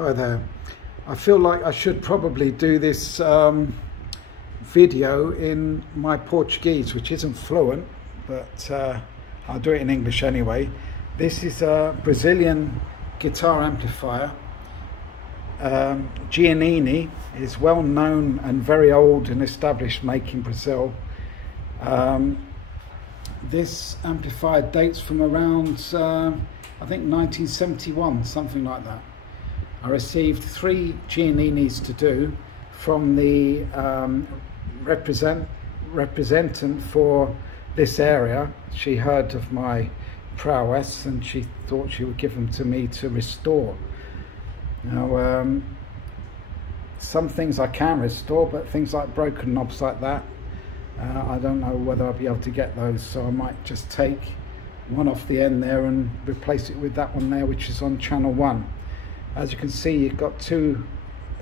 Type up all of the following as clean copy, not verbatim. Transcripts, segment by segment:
Hi there. I feel like I should probably do this video in my Portuguese, which isn't fluent, but I'll do it in English anyway. This is a Brazilian guitar amplifier. Gianini is well known and very old and established make in Brazil. This amplifier dates from around I think 1971, something like that. I received 3 Gianninis to do from the representative for this area. She heard of my prowess and she thought she would give them to me to restore. Now, some things I can restore, but things like broken knobs like that, I don't know whether I'll be able to get those, so I might just take one off the end there and replace it with that one there, which is on channel 1. As you can see, you've got two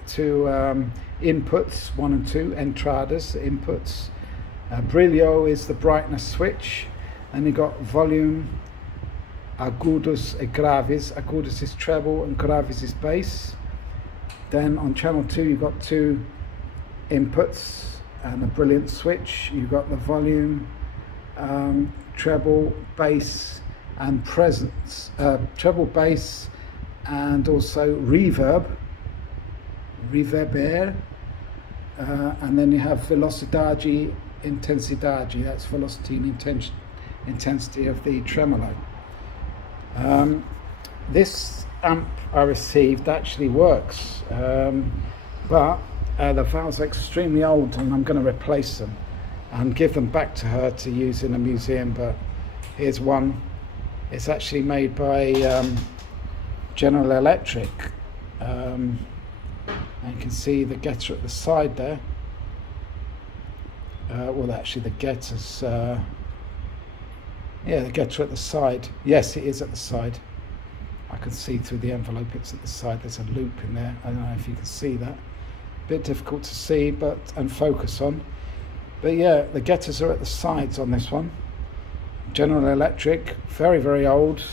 inputs, 1 and 2, entradas, inputs. Brilho is the brightness switch, and you've got volume, agudos and graves. Agudos is treble and graves is bass. Then on channel 2 you've got 2 inputs and a brilliant switch. You've got the volume, treble, bass and presence, treble, bass and also reverber, and then you have velocidade, intensidade, that's velocity and intensity of the tremolo. This amp I received actually works, but the valves are extremely old and I'm going to replace them and give them back to her to use in a museum. But here's one. It's actually made by General Electric, and you can see the getter at the side there. Well, actually the getter's yeah, the getter at the side. Yes, it is at the side. I can see through the envelope it's at the side. There's a loop in there. I don't know if you can see that. A bit difficult to see and focus on. But yeah, the getters are at the sides on this one. General Electric, very, very old.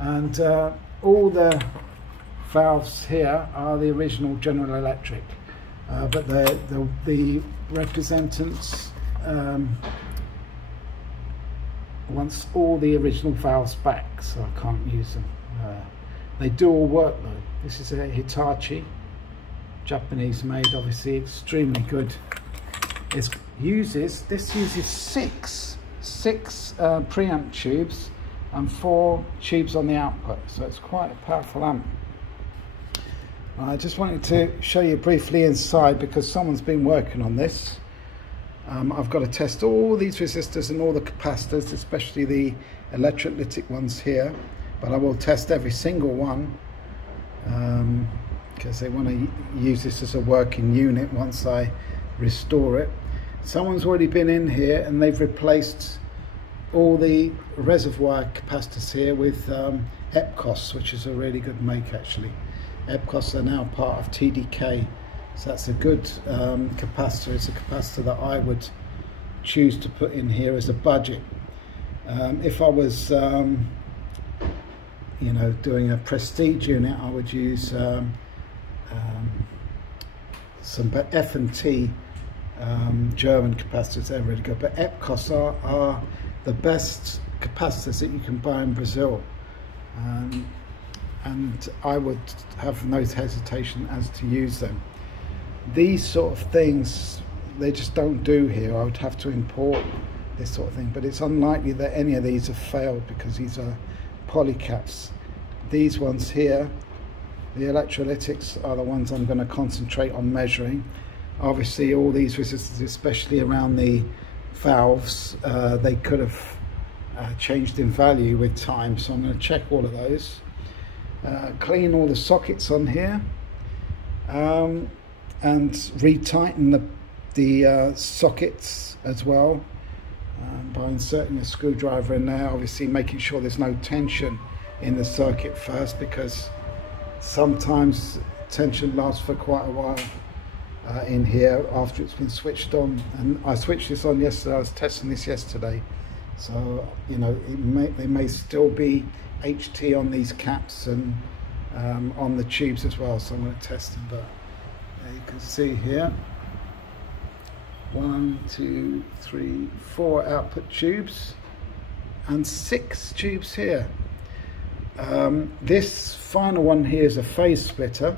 And all the valves here are the original General Electric. But the representatives wants all the original valves back, so I can't use them. They do all work though. This is a Hitachi, Japanese made, obviously extremely good. This uses 6 preamp tubes and 4 tubes on the output, so it's quite a powerful amp. I just wanted to show you briefly inside because someone's been working on this. I've got to test all these resistors and all the capacitors, especially the electrolytic ones here, but I will test every single one because they want to use this as a working unit once I restore it. Someone's already been in here and they've replaced all the reservoir capacitors here with EPCOS, which is a really good make actually. EPCOS are now part of TDK. So that's a good capacitor. It's a capacitor that I would choose to put in here as a budget. If I was, you know, doing a prestige unit, I would use some F&T German capacitors. They're really good. But EPCOS are the best capacitors that you can buy in Brazil. And I would have no hesitation as to use them. These sort of things, they just don't do here. I would have to import this sort of thing, but it's unlikely that any of these have failed because these are polycaps. These ones here, the electrolytics, are the ones I'm going to concentrate on measuring. Obviously all these resistors, especially around the valves, they could have changed in value with time, so I'm going to check all of those. Clean all the sockets on here, and retighten the sockets as well by inserting a screwdriver in there, obviously making sure there's no tension in the circuit first, because sometimes tension lasts for quite a while in here after it's been switched on. And I switched this on yesterday, I was testing this yesterday, so you know there may still be HT on these caps, and on the tubes as well, so I'm going to test them. But you can see here 1, 2, 3, 4 output tubes and 6 tubes here. This final one here is a phase splitter.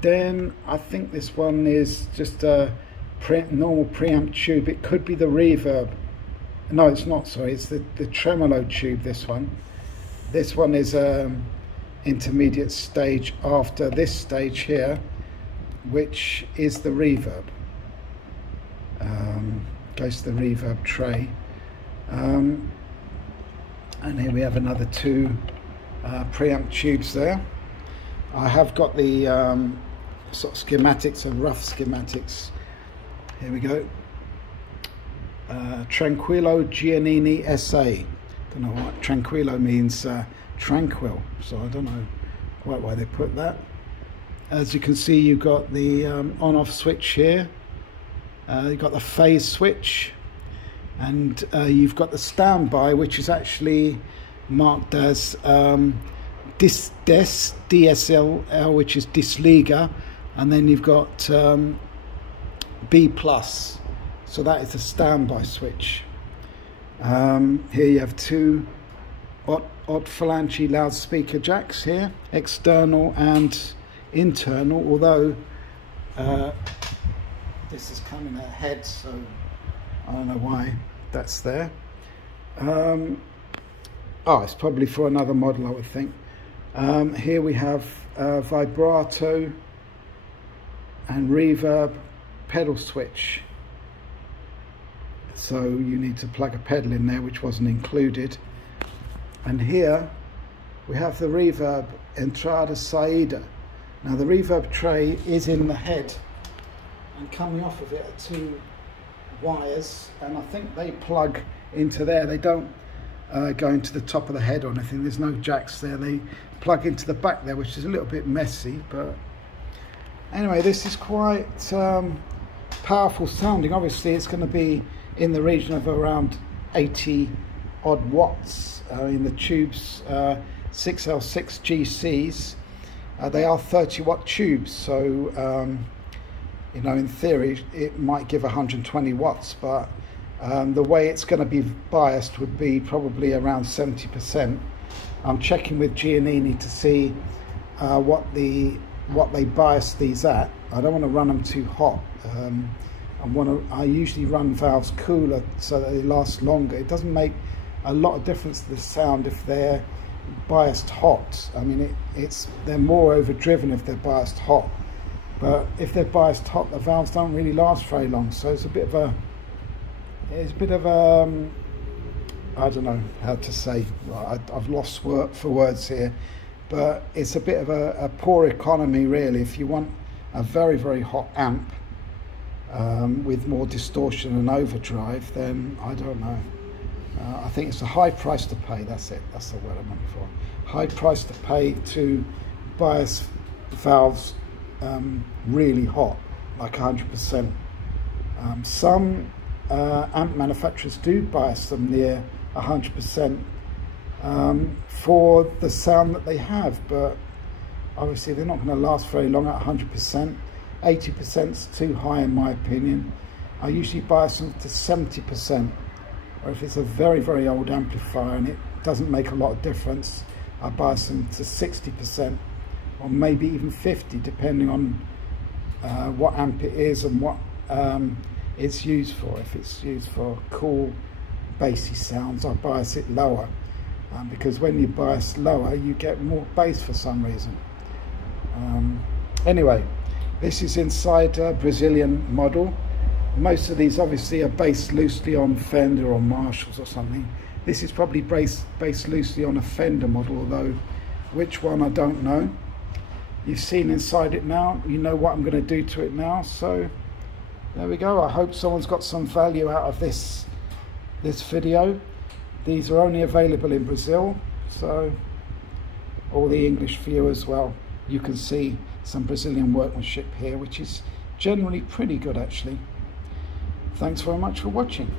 Then I think this one is just a normal preamp tube. It could be the reverb. No, it's not, sorry, it's the tremolo tube, this one. This one is intermediate stage after this stage here, which is the reverb. Goes to the reverb tray. And here we have another 2 preamp tubes there. I have got the sort of schematics and rough schematics. Here we go. Tranquillo Gianini SA. Don't know what Tranquillo means. Tranquil. So I don't know quite why they put that. As you can see, you've got the on-off switch here. You've got the phase switch, and you've got the standby, which is actually marked as DSL, which is Disliga, and then you've got B+, so that is a standby switch. Here you have 2 odd phalange loudspeaker jacks here, external and internal, although this is coming ahead, so I don't know why that's there. Oh, it's probably for another model, I would think. Here we have vibrato and reverb pedal switch. So you need to plug a pedal in there, which wasn't included. And here we have the reverb entrada saída. Now the reverb tray is in the head, and coming off of it are 2 wires, and I think they plug into there. They don't go into the top of the head or anything. There's no jacks there. They plug into the back there, which is a little bit messy, but anyway, this is quite powerful sounding. Obviously it's going to be in the region of around 80 odd watts in the tubes. 6L6 GCs, they are 30-watt tubes, so you know, in theory it might give 120 watts, but the way it's going to be biased would be probably around 70%. I'm checking with Gianini to see what they bias these at. I don't want to run them too hot. I usually run valves cooler so that they last longer. It doesn't make a lot of difference to the sound if they're biased hot. I mean, they're more overdriven if they're biased hot. But if they're biased hot, the valves don't really last very long. So it's a bit of a, I don't know how to say. I've lost for words here, but it's a bit of a poor economy, really. If you want a very, very hot amp with more distortion and overdrive, then I don't know. I think it's a high price to pay. That's it. That's the word I'm looking for. High price to pay to bias valves really hot, like 100%. Some amp manufacturers do bias them near 100% for the sound that they have, but obviously they're not going to last very long at 100%. 80% is too high in my opinion. I usually bias them to 70%, or if it's a very, very old amplifier and it doesn't make a lot of difference, I bias them to 60%, or maybe even 50, depending on what amp it is and what it's used for. If it's used for cool bassy sounds, I bias it lower, because when you bias lower you get more bass for some reason. Anyway, this is inside a Brazilian model. Most of these obviously are based loosely on Fender or Marshalls or something. This is probably based loosely on a Fender model, although which one I don't know. You've seen inside it now, you know what I'm going to do to it now, so there we go. I hope someone's got some value out of this video. These are only available in Brazil, so all the English viewers, well, you can see some Brazilian workmanship here, which is generally pretty good actually. Thanks very much for watching.